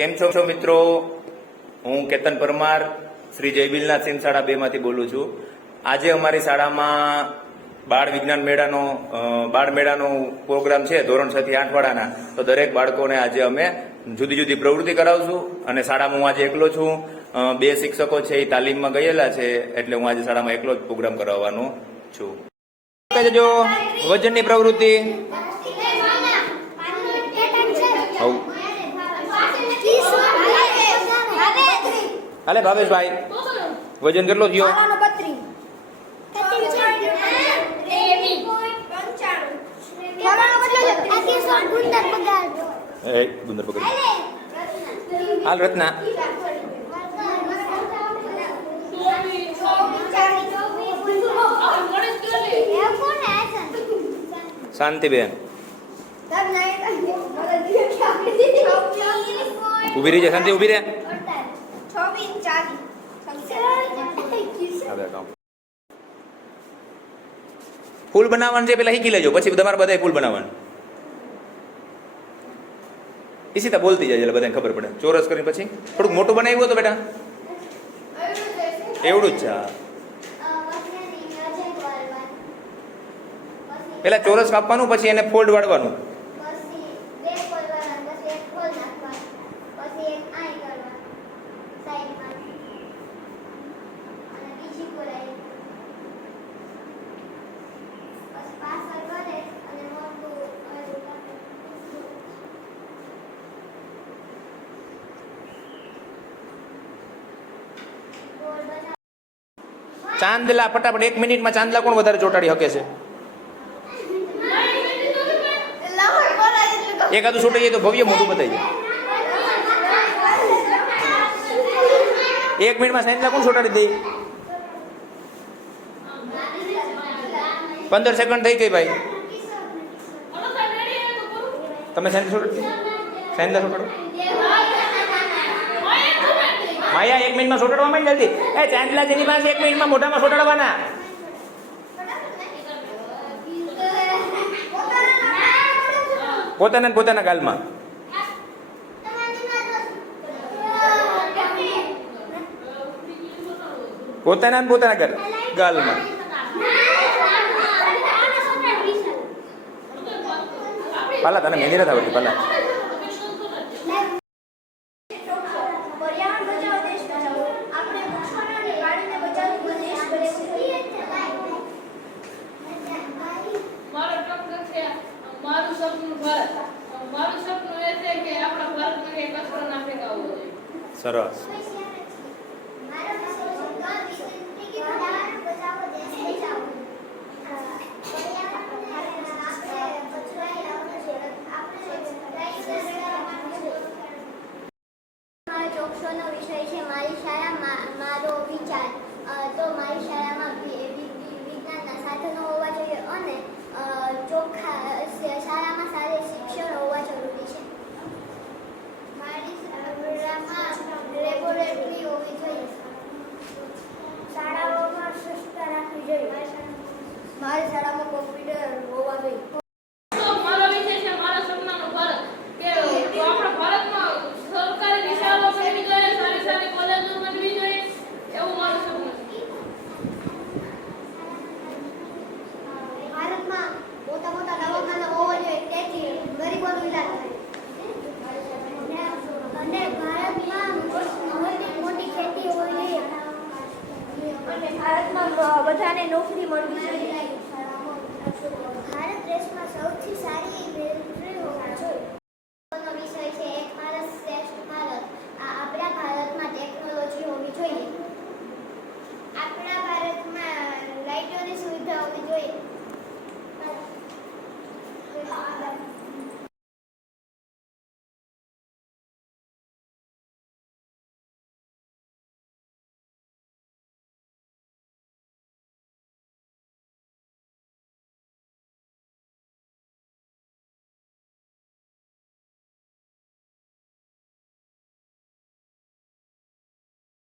કેમ છો મિત્રો? હું કેતન પરમાર શ્રી જયબીલનાથ સિંહ શાળા 2 માંથી બોલું છું. આજે અમારી શાળામાં બાળ વિજ્ઞાન મેળાનો પ્રોગ્રામ છે ધોરણ 6 થી 8 વાળાના. તો દરેક બાળકોને આજે અમે જુદી જુદી પ્રવૃત્તિ કરાવશું અને શાળામાં હું આજે એકલો છું. 2 શિક્ષકો છે એ તાલીમમાં ગયેલા છે એટલે હું આજે શાળામાં એકલો જ પ્રોગ્રામ કરાવવાનો છું. જો વજનની પ્રવૃત્તિ હાલે ભાવેશભાઈ, વજન કેટલો થયો? ગુંદર પકડ હાલ રત્ના શાંતિબેન ઉભી રહી જાય. શાંતિ ઉભી રહે. ફૂલ બનાવવાનું છે પેલા શીખી લેજો, પછી તમારે બધા ફૂલ બનાવવાનું. ઈશિતા બોલતી જાય એટલે બધાને ખબર પડે. ચોરસ કરીને પછી થોડુંક મોટું બનાવ્યું હતું બેટા, એવડું જ છે. પેલા ચોરસ કાપવાનું, પછી એને ફોલ્ડ વાળવાનું. ચાંદલા ફટાફટ 1 મિનિટમાં ચાંદલા કોણ વધારે ચોટાડી શકે છે? એકાદું છૂટાઈ જાય તો ભવ્ય મોટું બતાવી જાય. 1 મિનિટમાં ચાંદલા કોણ ચોટાડી દે? 15 સેકન્ડ થઈ ગઈ ભાઈ. તમે ચાંદલા ચોટાડો. માયા 1 મિનિટમાં સોટાડવા માંડ જલ્દી. ચાંદલા જેની પાસે 1 મિનિટમાં મોઢામાં સોટાડવાના. પોતાના ગાલમાં. પોતાના ગાલમાં. પાલા તને મહેંદી નથી આવડતી પાલા. સરસ. ચોકસોનો વિષય છે મારી શાળામાં મારો વિચાર. તો મારી શાળામાં વિજ્ઞાનના સાધનો હોવા જોઈએ અને ચોખ્ખા શાળામાં સારા શિક્ષણ હોવા જરૂરી છે. મારી શાળામાં લેબોરેટરી હોવી જોઈએ. શાળાઓમાં સ્વચ્છતા રાખવી જોઈએ. મારી શાળામાં કોમ્પ્યુટર હોવા જોઈએ. ભારતમાં બધાને નોકરી મળવી જોઈએ. ભારત દેશમાં સૌથી